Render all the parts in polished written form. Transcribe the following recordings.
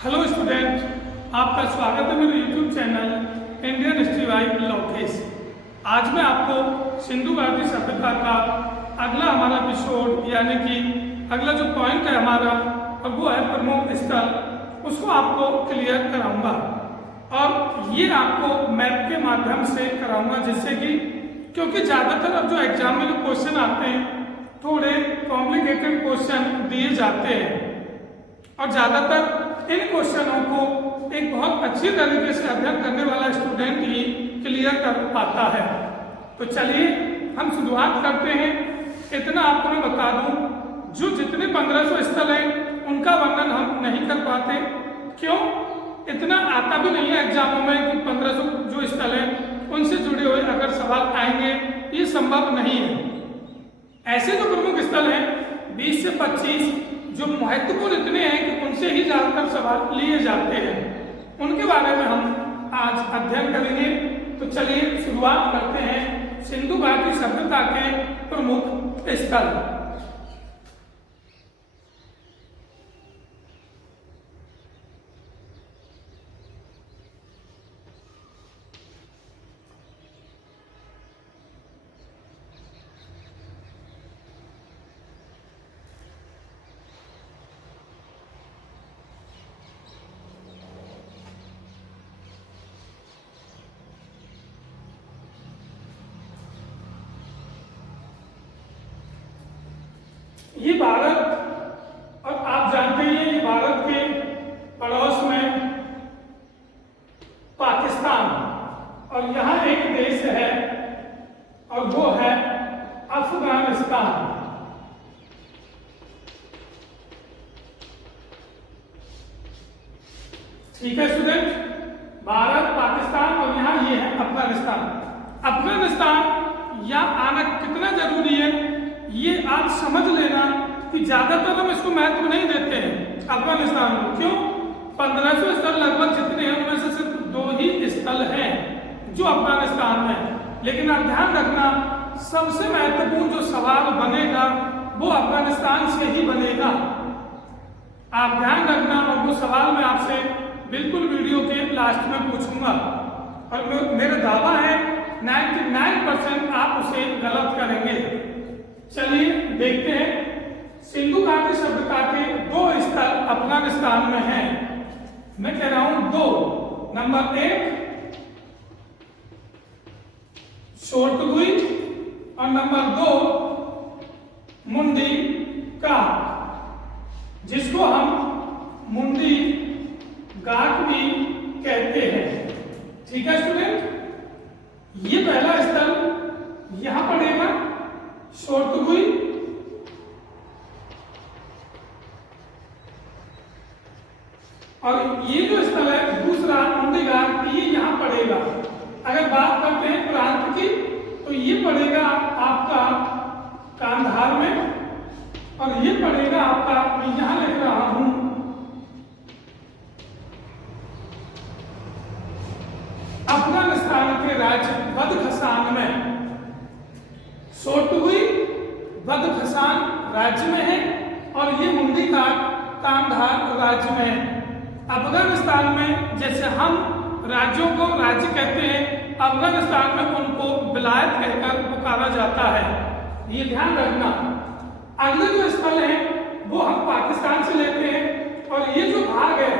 Hello student, आपका स्वागत है मेरे YouTube channel Indian history by Lokesh. आज मैं आपको सिंधु घाटी सभ्यता का अगला हमारा एपिसोड यानी कि अगला जो पॉइंट है हमारा और वो है प्रमुख स्थल, उसको आपको क्लियर कराऊंगा और ये आपको मैप के माध्यम से कराऊंगा, जिससे कि क्योंकि ज़्यादातर अब जो एग्जाम में जो क्वेश्चन आते हैं थोड़े कॉम्प्लिकेटेड क्वेश्चन दिए जाते हैं और ज़्यादातर इन क्वेश्चनों को एक बहुत अच्छी तरीके से अध्ययन करने वाला स्टूडेंट ही क्लियर कर पाता है। तो चलिए हम शुरुआत करते हैं। इतना आपको मैं बता दूं, जो जितने 1500 स्थल हैं उनका वर्णन हम नहीं कर पाते। क्यों? इतना आता भी नहीं है एग्जामों में कि 1500 जो स्थल हैं उनसे जुड़े हुए अगर सवाल आएंगे, ये संभव नहीं है। ऐसे जो प्रमुख स्थल हैं 20 से 25 जो महत्वपूर्ण इतने हैं कि उनसे ही ज्यादातर सवाल लिए जाते हैं, उनके बारे में हम आज अध्ययन करेंगे। तो चलिए शुरुआत करते हैं सिंधु घाटी सभ्यता के प्रमुख स्थल। ये भारत, और आप जानते हैं ये भारत के पड़ोस में पाकिस्तान, और यहाँ एक देश है और वो है अफगानिस्तान। ठीक है स्टूडेंट, भारत, पाकिस्तान और यहाँ ये है अफगानिस्तान। अफगानिस्तान यहाँ आना कितना जरूरी है ये आप समझ लेना कि ज्यादातर हम इसको महत्व नहीं देते हैं अफगानिस्तान को। क्यों? 1500 स्थल लगभग जितने हैं उनमें से सिर्फ 2 ही स्थल हैं जो अफगानिस्तान में। लेकिन आप ध्यान रखना, सबसे महत्वपूर्ण जो सवाल बनेगा वो अफगानिस्तान से ही बनेगा। आप ध्यान रखना, और वो सवाल मैं आपसे बिल्कुल वीडियो के लास्ट में पूछूंगा और मेरा दावा है 99% आप उसे गलत करेंगे। चलिए देखते हैं। सिंधु घाटी सभ्यता के 2 स्थल अफगानिस्तान में हैं। मैं कह रहा हूं 2। नंबर 1 शोरतगुई और नंबर 2 मुंडी घाट, जिसको हम मुंडी घाट भी कहते हैं। ठीक है स्टूडेंट, ये पहला स्थल यहां पड़ेगा शोरतगुई, और ये जो स्थल है दूसरा मुंडी घाट, ये यहां पड़ेगा। अगर बात करते हैं प्रांत की तो ये पड़ेगा आपका कांधार में, और ये पड़ेगा आपका, मैं यहां लिख रहा हूं, अफगानिस्तान के राज्य बदखशान में। शोरतगुई बदखशान राज्य में है और ये मुंडी घाट कांधार राज्य में है। अफगानिस्तान में जैसे हम राज्यों को राज्य कहते हैं, अफगानिस्तान में उनको विलायत कहकर पुकारा जाता है। ये ध्यान रखना। अगले जो स्थल हैं वो हम पाकिस्तान से लेते हैं, और ये जो भाग है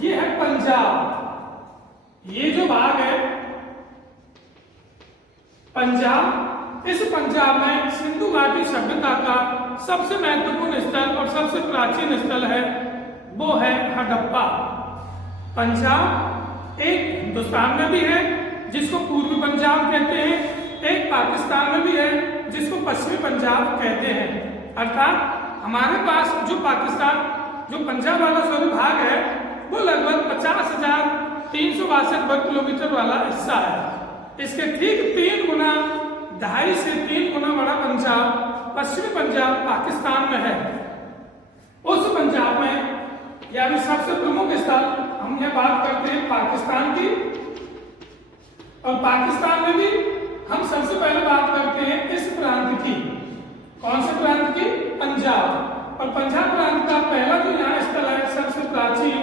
ये है पंजाब। ये जो भाग है पंजाब, इस पंजाब में सिंधु घाटी सभ्यता का सबसे महत्वपूर्ण स्थल और सबसे प्राचीन स्थल है वो है हड़प्पा। पंजाब एक हिंदुस्तान में भी है जिसको पूर्वी पंजाब कहते हैं, एक पाकिस्तान में भी है जिसको पश्चिमी पंजाब कहते हैं। अर्थात हमारे पास जो पाकिस्तान, जो पंजाब वाला सॉरी भाग है वो लगभग 50,362 वर्ग किलोमीटर वाला हिस्सा है। इसके ठीक 3 गुना, 2.5 से 3 गुना बड़ा पंजाब, पश्चिमी पंजाब पाकिस्तान में है। उस पंजाब में यानी सबसे प्रमुख स्थल हम ये बात करते हैं पाकिस्तान की, और पाकिस्तान में भी हम सबसे पहले बात करते हैं इस प्रांत की। कौन से प्रांत की? पंजाब। और पंजाब प्रांत का पहला जो यहाँ स्थल है सबसे प्राचीन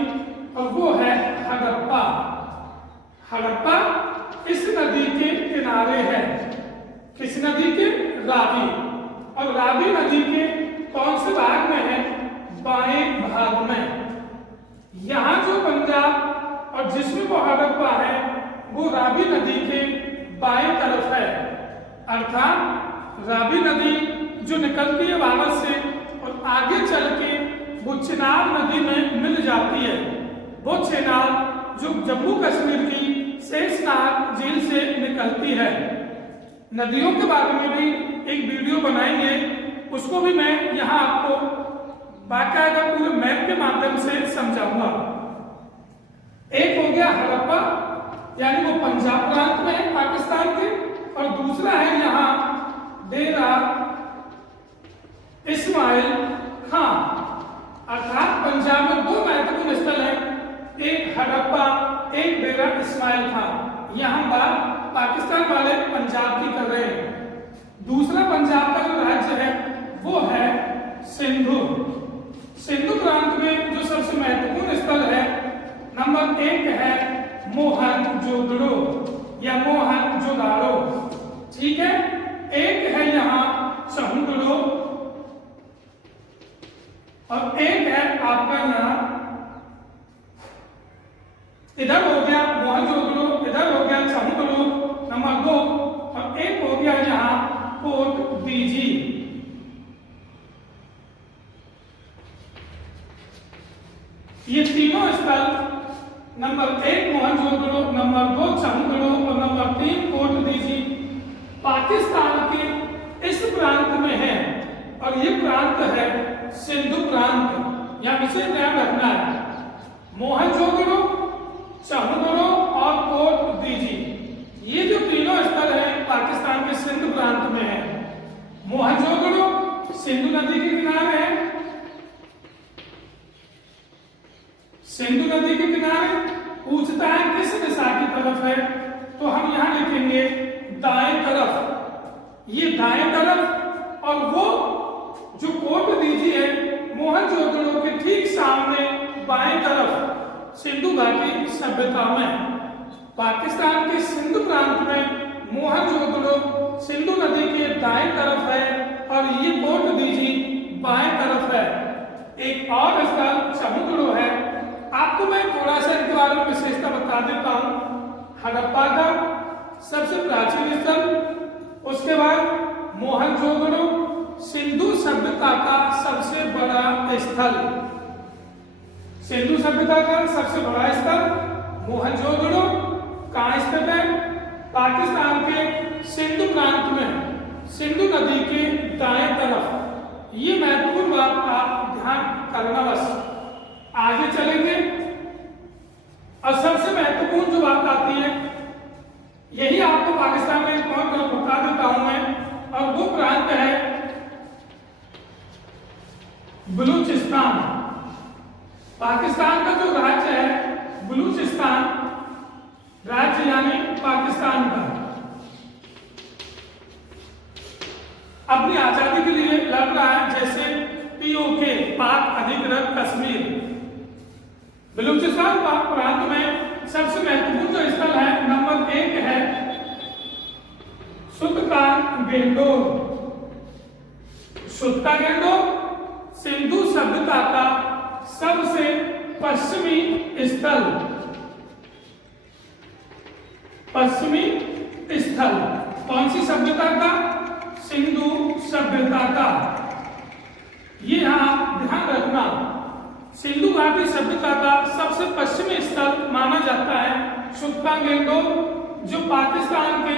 जिसमें वो हड़प्पा है वो रावी नदी के बाएं तरफ है, अर्थात रावी नदी जो निकलती है भारत से और आगे चल के वो चिनाब नदी में मिल जाती है। वो चिनाब जो जम्मू कश्मीर की शेषनाग झील से निकलती है। नदियों के बारे में भी एक वीडियो बनाएंगे, उसको भी मैं यहाँ आपको बाकायदा पूरे मैप के माध्यम से समझाऊंगा। एक हो गया हड़प्पा, यानी वो पंजाब प्रांत में है पाकिस्तान के, और दूसरा है यहाँ डेरा इस्माइल खां, अर्थात पंजाब में दो महत्वपूर्ण स्थल है, एक हड़प्पा, एक डेरा इस्माइल खां। यहाँ बात पाकिस्तान वाले पंजाब की कर रहे हैं। दूसरा पंजाब का जो राज्य है वो है सिंधु। सिंधु प्रांत में जो सबसे महत्वपूर्ण स्थल है, नंबर 1 है मोहनजोदड़ो या मोहनजोदाड़ो, ठीक है। एक है यहाँ समुद्रो और एक है आपका यहाँ, इधर हो गया मोहनजोदड़ो, इधर हो गया समुद्रो नंबर 2, और एक हो गया यहाँ पोर्ट बीजी। ये तीनों स्थल नंबर 1 मोहनजोदड़ो, नंबर 2 समुद्रो और नंबर 3 पोर्ट बीजी पाकिस्तान के इस प्रांत में है, और ये प्रांत है सिंधु प्रांत। यहां इसे ध्यान रखना है, मोहनजोदड़ो, समुद्रो और पोर्ट बीजी, ये जो तीनों स्थल है पाकिस्तान के सिंधु प्रांत में है। मोहनजोदड़ो सिंधु नदी के किनारे है, सिंधु नदी के किनारे, पूछता है किस दिशा की तरफ है, तो हम यहां लिखेंगे दाएं तरफ, ये दाएं तरफ, और वो जो पोर्ट बीजी है मोहनजोदड़ो के ठीक सामने बाएं तरफ सिंधु घाटी सभ्यता में। पाकिस्तान के सिंधु प्रांत में मोहनजोदड़ो सिंधु नदी के दाएं तरफ है और ये पोर्ट बीजी बाएं तरफ है। एक और स्थल समुद्रो है, आपको मैं थोड़ा सा इनके बारे में विशेषता बता देता हूँ। हड़प्पा का सबसे प्राचीन स्थल, उसके बाद मोहनजोदड़ो सिंधु सभ्यता का सबसे बड़ा स्थल, सिंधु सभ्यता का सबसे बड़ा स्थल मोहनजोदड़ो कहाँ स्थित है, पाकिस्तान के सिंधु प्रांत में, सिंधु नदी के दाएं तरफ। ये महत्वपूर्ण बात आप ध्यान करना बस। आगे चलेंगे और सबसे महत्वपूर्ण जो बात आती है, यही आपको पाकिस्तान में एक और तरफ बता देता हूं मैं, और वो प्रांत है बलूचिस्तान। पाकिस्तान का जो राज्य है बलूचिस्तान राज्य, यानी पाकिस्तान का अपनी आजादी के लिए लड़ रहा है, जैसे पीओके पाक अधिकृत कश्मीर। बलूचिस्तान प्रांत में सबसे महत्वपूर्ण जो स्थल है, नंबर 1 है सुल्तान गेंडोर। सुल्तान गेंडोर सिंधु सभ्यता का सबसे पश्चिमी स्थल, पश्चिमी स्थल कौन सी सभ्यता का, सिंधु सभ्यता का। ये आप ध्यान रखना, सिंधु घाटी सभ्यता का सबसे पश्चिमी स्थल माना जाता है सुल्तान गेंडोर, जो पाकिस्तान के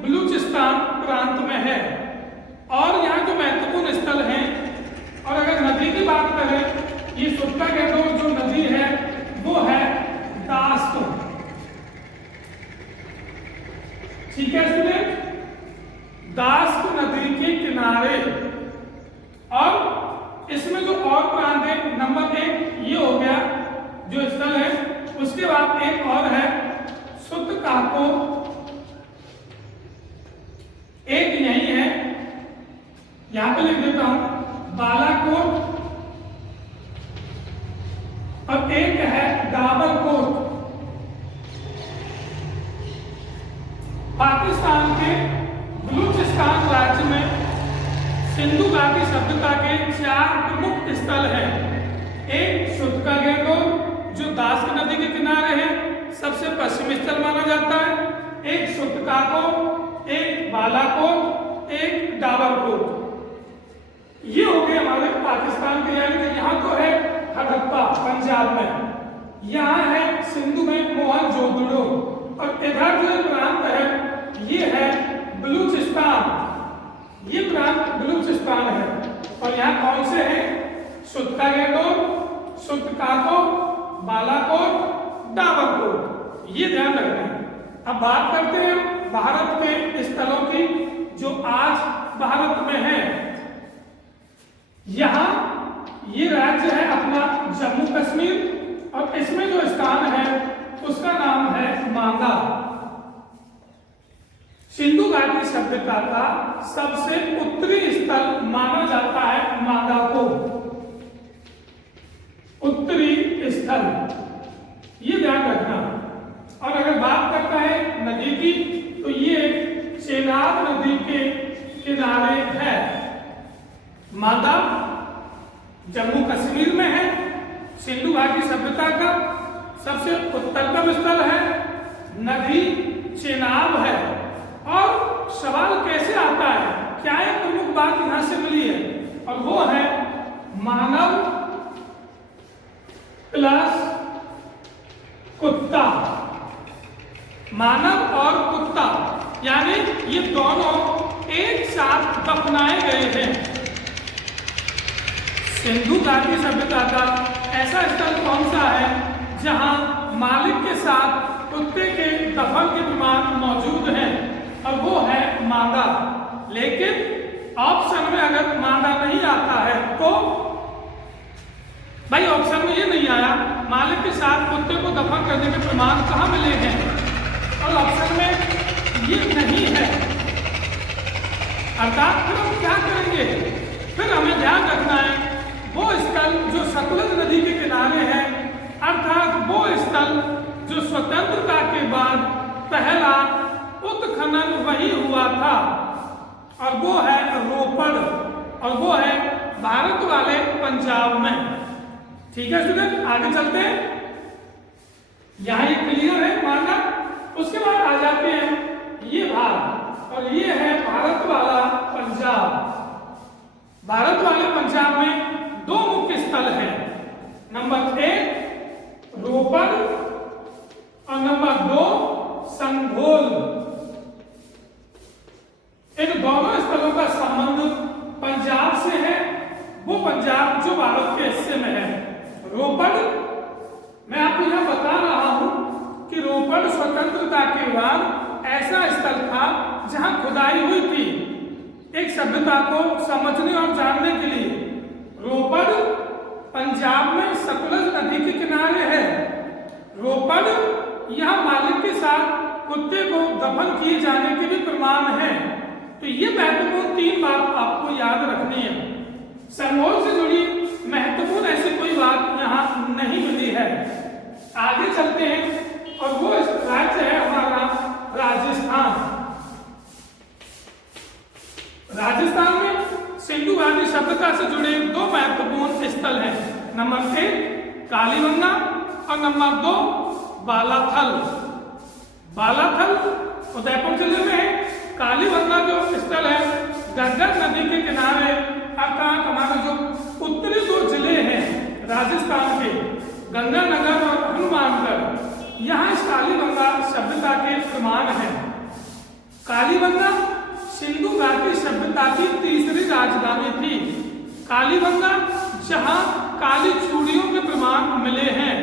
बलूचिस्तान प्रांत में है। और यहाँ जो महत्वपूर्ण स्थल हैं, और अगर नदी की बात करें, ये सुल्तान गेंडोर जो नदी है वो है दास्त, ठीक है स्टूडेंट, दास्त नदी के किनारे। और इसमें जो और प्रांत है, नंबर 1 ये हो गया जो स्थल है, उसके बाद एक और है सुतकाको, एक यही है, यहां पे लिख देता हूं बालाकोट, और एक है डाबरकोट। पाकिस्तान के बलूचिस्तान राज्य में सिंधु घाटी सभ्यता के 4 प्रमुख स्थल हैं। एक सुतका गेंडोर जो दास्त नदी के किनारे है, सबसे पश्चिमी स्थल माना जाता है, एक सुत्तकाकोट, एक बालाकोट, एक डाबरकोट। ये हो गए हमारे पाकिस्तान के, यानी कि यहाँ तो है हड़प्पा पंजाब में, यहाँ है सिंधु में मोहनजोदड़ो, और इधर जो प्रांत है ये है बलूचिस्तान, ये प्रांत बलूचिस्तान है। और यहाँ कौन से हैं? सुत्तकाकोट, सुत्तकाकोट, बालाकोट, डाबरकोट, ये ध्यान रखना है। अब बात करते हैं भारत के स्थलों की जो आज भारत में है। यहाँ ये राज्य है अपना जम्मू कश्मीर, और इसमें जो स्थान है उसका नाम है मांगा। सिंधु घाटी सभ्यता का सबसे उत्तरी स्थल माना जाता है मांगा को, उत्तरी स्थल, ये ध्यान रखना। और अगर बात करता है नदी की, तो ये चेनाब नदी के किनारे है। मांगा जम्मू कश्मीर में है। सिंधु घाटी सभ्यता का सबसे उत्तरतम स्थल है, नदी चेनाब है। और सवाल कैसे आता है, क्या एक प्रमुख बात यहां से मिली है, और वो है मानव प्लस कुत्ता, मानव और कुत्ता, यानी ये दोनों एक साथ दफनाए गए हैं। सिंधु घाटी सभ्यता का ऐसा स्थल कौन सा है जहां मालिक के साथ कुत्ते के दफन के प्रमाण मौजूद हैं, और वो है मांगा। लेकिन ऑप्शन में अगर मांगा नहीं आता है तो भाई ऑप्शन में ये नहीं आया मालिक के साथ कुत्ते को दफन करने के प्रमाण कहाँ मिले हैं, और ऑप्शन में ये नहीं है, अर्थात फिर हम क्या करेंगे? फिर हमें ध्यान रखना है वो स्थल जो सतलज नदी के किनारे है, अर्थात वो स्थल जो स्वतंत्रता के बाद पहला उत्खनन वही हुआ था, और वो है रोपड़, और वो है भारत वाले पंजाब में। ठीक है स्टूडेंट, आगे चलते हैं। यहाँ ये क्लियर है माना। उसके बाद आ जाते हैं ये भाग, और ये है भारत वाला पंजाब। भारत वाले पंजाब में दो मुख्य स्थल हैं, नंबर 1 रोपड़ और नंबर 2 संघोल। इन दोनों स्थलों का संबंध पंजाब से है, वो पंजाब जो भारत के हिस्से में है। रोपड़, मैं आपको यह बता रहा हूं कि रोपड़ स्वतंत्रता के बाद ऐसा स्थल था जहां खुदाई हुई थी एक सभ्यता को समझने और जानने के लिए। रोपड़ पंजाब में सतलज नदी के किनारे है। रोपड़ यह मालिक के साथ कुत्ते को दफन किए जाने के भी प्रमाण है। तो ये महत्वपूर्ण 3 बात आपको याद रखनी है। संघोल से जुड़ी महत्वपूर्ण ऐसी कोई बात यहाँ नहीं मिली है। आगे चलते हैं, और वो राज्य है हमारा राजस्थान। राजस्थान में सिंधु घाटी सभ्यता से जुड़े 2 महत्वपूर्ण स्थल हैं, नंबर 1 कालीबंगा और नंबर 2 बालाथल। बालाथल उदयपुर जिले में है। कालीबंगा जो स्थल है गंगा नदी के किनारे, अर्थात हमारे जो उत्तरी 2 जिले हैं राजस्थान के, गंगानगर और हनुमानगढ़, यहाँ इस कालीबंगा सभ्यता के प्रमाण हैं। कालीबंगा सिंधु घाटी सभ्यता की तीसरी राजधानी थी। कालीबंगा जहाँ काली चूड़ियों के प्रमाण मिले हैं।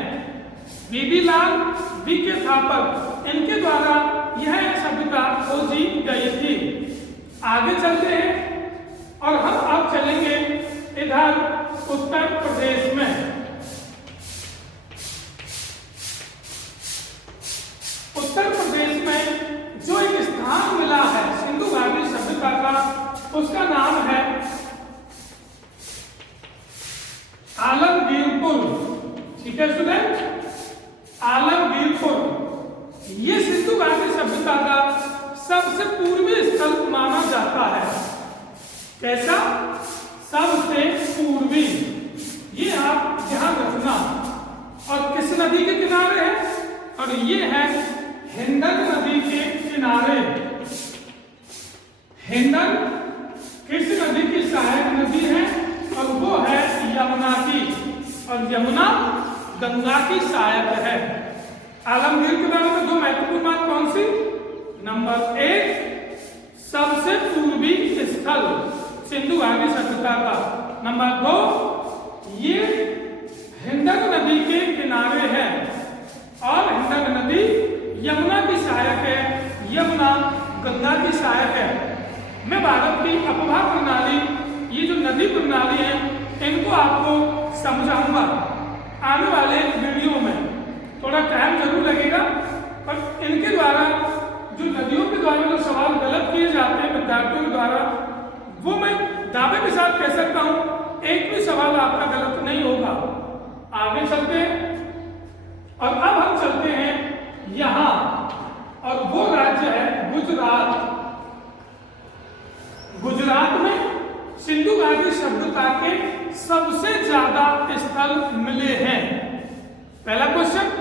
बीबी लाल बीके थापर, इनके द्वारा यह सभ्यता खोजी गई थी। आगे चलते हैं, और हम अब चलेंगे इधर उत्तर प्रदेश में। उत्तर प्रदेश में जो एक स्थान मिला है सिंधु घाटी सभ्यता का, उसका नाम है आलमगीरपुर। ठीक है स्टूडेंट, आलमगीरपुर ये सिंधु घाटी सभ्यता का सबसे पूर्वी स्थल माना जाता है। कैसा? सबसे पूर्वी, ये आप ध्यान रखना। और किस नदी के किनारे है? और ये है हिंडन नदी के किनारे। हिंडन किस नदी की सहायक नदी है? और वो है यमुना की, और यमुना गंगा की सहायक है। आलमगीर के बारे में दो महत्वपूर्ण बात कौन सी? नंबर 1, सबसे पूर्वी स्थल सिंधु घाटी सभ्यता का। नंबर 2, ये हिंडन नदी के किनारे है और हिंडन नदी यमुना की सहायक है, यमुना गंगा की सहायक है। मैं भारत की अपवाह प्रणाली, ये जो नदी प्रणाली है, इनको आपको समझाऊंगा आने वाले वीडियो में। थोड़ा टाइम जरूर लगेगा, पर इनके द्वारा जो नदियों के द्वारा जो सवाल गलत किए जाते हैं विद्यार्थियों के द्वारा, वो मैं दावे के साथ कह सकता हूं एक भी सवाल आपका गलत नहीं होगा। आगे चलते हैं और अब हम चलते हैं यहां, और वो राज्य है गुजरात। गुजरात में सिंधु घाटी सभ्यता के सबसे ज्यादा स्थल मिले हैं। पहला क्वेश्चन,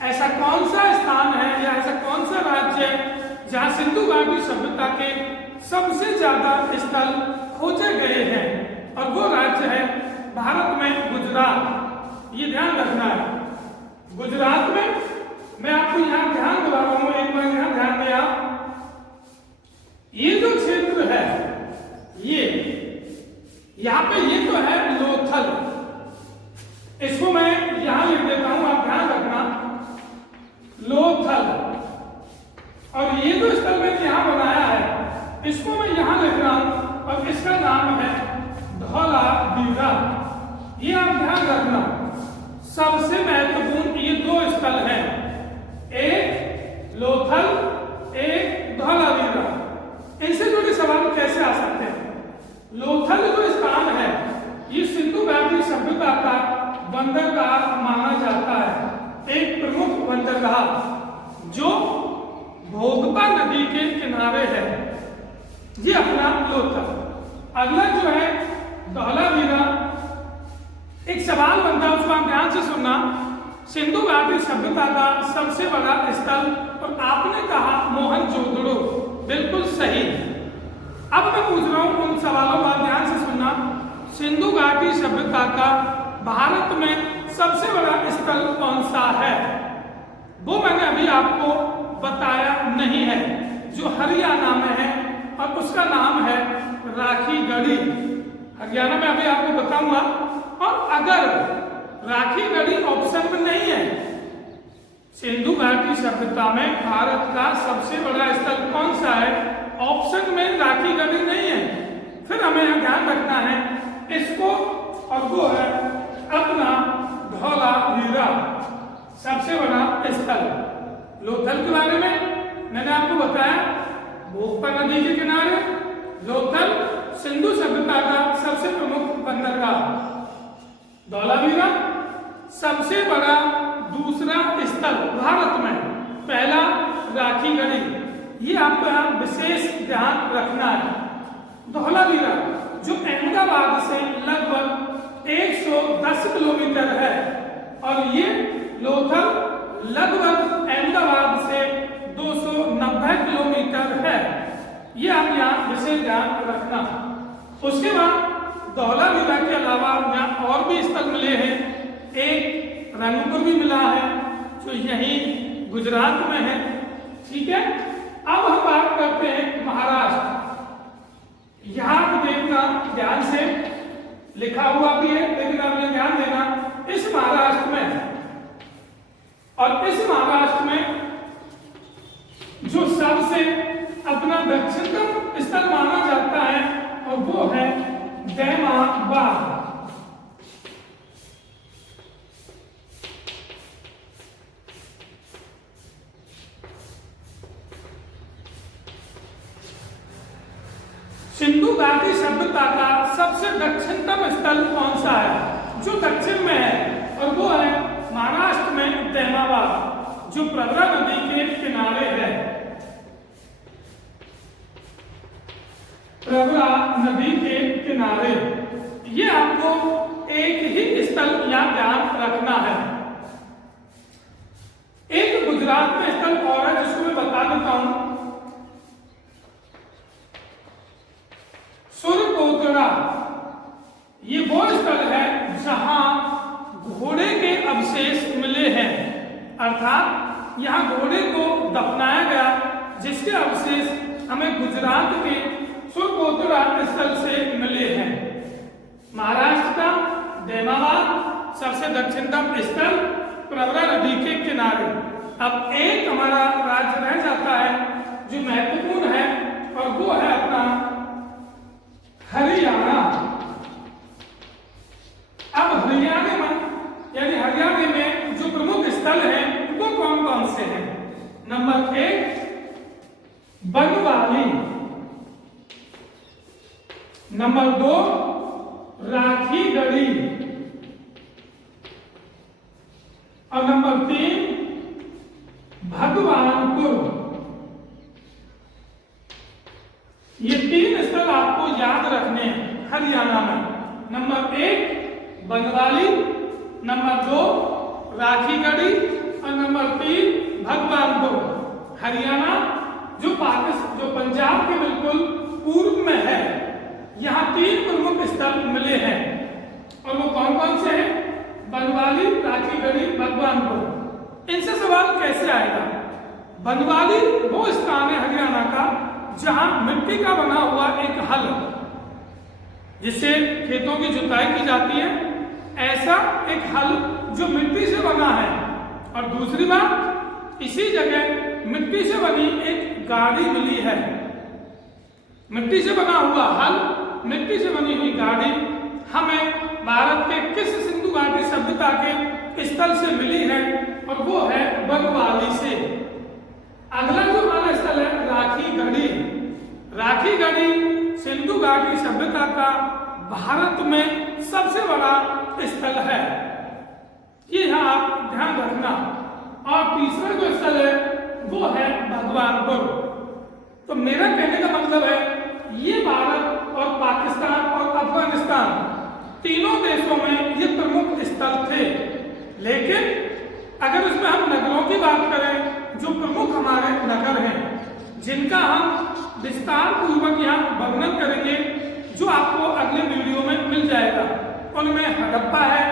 ऐसा कौन सा स्थान है या ऐसा कौन सा राज्य है जहां सिंधु घाटी सभ्यता के सबसे ज्यादा स्थल खोजे गए हैं? और वो राज्य है भारत में गुजरात। ये ध्यान रखना है। गुजरात में मैं आपको यहां ध्यान दिला रहा हूं, एक बार यहां ध्यान दें आप। ये जो क्षेत्र है, ये यहां पे ये तो है लोथल, इसको मैं यहां लिख देता हूं, आप ध्यान रखना, लोथल। और ये जो स्थल मैंने यहां बनाया है, इसको मैं यहां लिख रहा हूं और इसका नाम है धौलावीरा। ये आप ध्यान रखना, सबसे महत्वपूर्ण ये दो स्थल हैं, एक लोथल, एक धौलावीरा। इनसे जुड़े सवाल कैसे आ सकते हैं? लोथल जो स्थान है, ये सिंधु घाटी सभ्यता का बंदरगाह माना जाता है, एक प्रमुख बंदरगाह जो भोगपा नदी के किनारे है। ये अपना लोथल। अगला जो है धौलावीरा, एक सवाल बनता है, उसको आप ध्यान से सुनना। सिंधु घाटी सभ्यता का सबसे बड़ा स्थल, और आपने कहा मोहनजोदड़ो, बिल्कुल सही। अब मैं पूछ रहा हूं उन सवालों का ध्यान से सुनना। सिंधु घाटी सभ्यता का भारत में सबसे बड़ा स्थल कौन सा है? वो मैंने अभी आपको बताया नहीं है, जो हरियाणा में है, और उसका नाम है राखीगढ़ी। हरियाणा में अभी आपको बताऊंगा। और अगर राखीगढ़ी ऑप्शन में नहीं है, सिंधु घाटी सभ्यता में भारत का सबसे बड़ा स्थल कौन सा है, ऑप्शन में राखीगढ़ी नहीं है, फिर हमें यह ध्यान रखना है इसको, और वो है अपना धौलावीरा, सबसे बड़ा स्थल। लोथल के बारे में मैंने आपको बताया, भोगपा नदी के किनारे लोथल, सिंधु सभ्यता का सबसे प्रमुख बंदरगाह। धौलावीरा सबसे बड़ा दूसरा स्थल भारत में, पहला राखीगढ़ी। ये आपको यहाँ विशेष ध्यान रखना है। धौलावीरा जो अहमदाबाद से लगभग 110 किलोमीटर है, और ये लोथल लगभग अहमदाबाद से 290 किलोमीटर है। ये आप यहाँ विशेष ध्यान रखना। उसके बाद धौलावीरा के अलावा यहाँ और भी स्थल मिले हैं। एक रंगपुर भी मिला है, जो यहीं गुजरात में है। ठीक है, अब हम बात करते हैं महाराष्ट्र। यहाँ पर देखना ध्यान से, लिखा हुआ भी है लेकिन आपने ध्यान देना, इस महाराष्ट्र में, और इस महाराष्ट्र में जो सबसे अपना दक्षिणतम स्थल माना जाता है, और वो है दैमाबाद। सिंधु घाटी सभ्यता का सबसे दक्षिणतम स्थल कौन सा है? जो दक्षिण में है, और वो है महाराष्ट्र में दैमाबाद, जो प्रवरा नदी के किनारे है। प्रवरा नदी के किनारे, ये आपको एक ही स्थल यहां ध्यान रखना है। एक अर्थात यहाँ घोड़े को दफनाया गया, जिसके अवशेष हमें गुजरात के सुरकोटरा स्थल से मिले हैं। महाराष्ट्र का देमाबाद सबसे दक्षिणतम स्थल प्रवरा नदी के किनारे। अब एक हमारा राज्य रह जाता है जो महत्वपूर्ण है, और वो है अपना हरियाणा। अब हरियाणा में यानी हरियाणा में जो प्रमुख स्थल हैं वो कौन कौन से हैं? नंबर 1 बनवाली, नंबर 2 राखीगढ़ी, और नंबर 3 भगवानपुर। ये 3 स्थल आपको याद रखने हैं हरियाणा में। नंबर 1 बनवाली, नंबर 2 राखीगढ़ी, और नंबर 3 भगवानपुर। हरियाणा जो पंजाब के बिल्कुल पूर्व में है, यहाँ 3 प्रमुख स्थल मिले हैं, और वो कौन कौन से हैं? बनवाली, राखीगढ़ी, भगवानपुर। इनसे सवाल कैसे आएगा? बनवाली वो स्थान है हरियाणा का जहां मिट्टी का बना हुआ एक हल, जिससे खेतों की जुताई की जाती है, ऐसा एक हल जो मिट्टी से बना है। और दूसरी बात, इसी जगह मिट्टी से बनी एक गाड़ी मिली है। मिट्टी से बना हुआ हल, मिट्टी से बनी हुई गाड़ी हमें भारत के किस सिंधु घाटी सभ्यता के स्थल से मिली है? और वो है बनवाली से। अगला जो हमारा स्थल है राखीगढ़ी। राखीगढ़ी सिंधु घाटी सभ्यता का भारत में सबसे बड़ा स्थल है, ये यहाँ आप ध्यान रखना। और तीसरा जो स्थल है वो है भगवानपुर। तो मेरा कहने का मतलब है ये भारत और पाकिस्तान और अफगानिस्तान तीनों देशों में ये प्रमुख स्थल थे। लेकिन अगर इसमें हम नगरों की बात करें, जो प्रमुख हमारे नगर हैं, जिनका हम विस्तार पूर्वक यहाँ वर्णन करेंगे, जो आपको अगले वीडियो में मिल जाएगा, उनमें हड़प्पा है,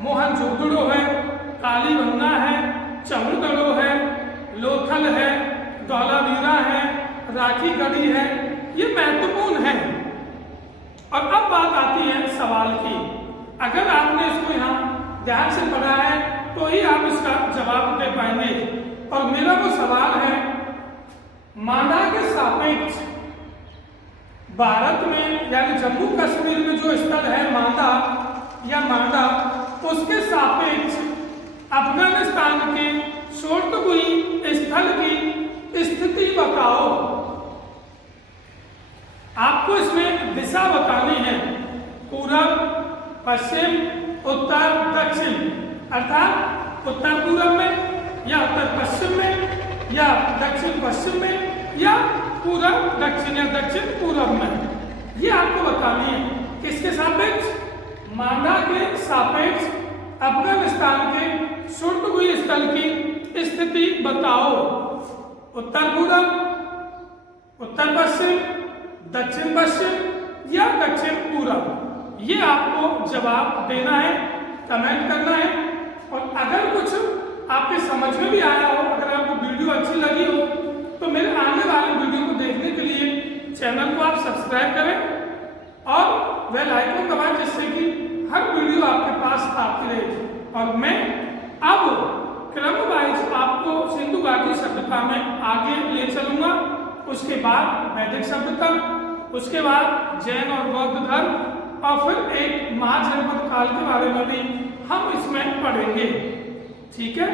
मोहनजोदड़ो है, कालीबंगा है, चमुड़दड़ो है, लोथल है, धौलावीरा है, राखीगढ़ी है, ये महत्वपूर्ण है। और अब बात आती है सवाल की। अगर आपने इसको यहाँ ध्यान से पढ़ा है तो ही आप इसका जवाब दे पाएंगे। और मेरा वो सवाल है, मांडा के सापेक्ष भारत में यानी जम्मू कश्मीर में जो स्थल है मांडा या मांडा, उसके सापेक्ष अफगानिस्तान के शोर्तगुई स्थल की स्थिति बताओ। आपको इसमें दिशा बतानी है, पूरब, पश्चिम, उत्तर, दक्षिण, अर्थात उत्तर पूरब में या उत्तर पश्चिम में या दक्षिण पश्चिम में या पूरब दक्षिण या दक्षिण पूरब में। ये आपको बतानी है किसके सापेक्ष? मांडा के सापेक्ष अफगानिस्तान के शोर्तगुई स्थल की स्थिति बताओ। उत्तर पूरब, उत्तर पश्चिम, दक्षिण पश्चिम या दक्षिण पूरब, ये आपको जवाब देना है, कमेंट करना है। और अगर कुछ आपके समझ में भी आया हो, अगर आपको वीडियो अच्छी लगी हो, तो मेरे आने वाले वीडियो को देखने के लिए चैनल को आप सब्सक्राइब करें और बेल आइकन दबाएं, जिससे कि हर वीडियो आपके पास आती रहे। और मैं अब क्रम वाइज आपको सिंधु घाटी सभ्यता में आगे ले चलूंगा। उसके बाद वैदिक सभ्यता, उसके बाद जैन और बौद्ध धर्म, और फिर एक महाजनपद काल के बारे में भी हम इसमें पढ़ेंगे। ठीक है।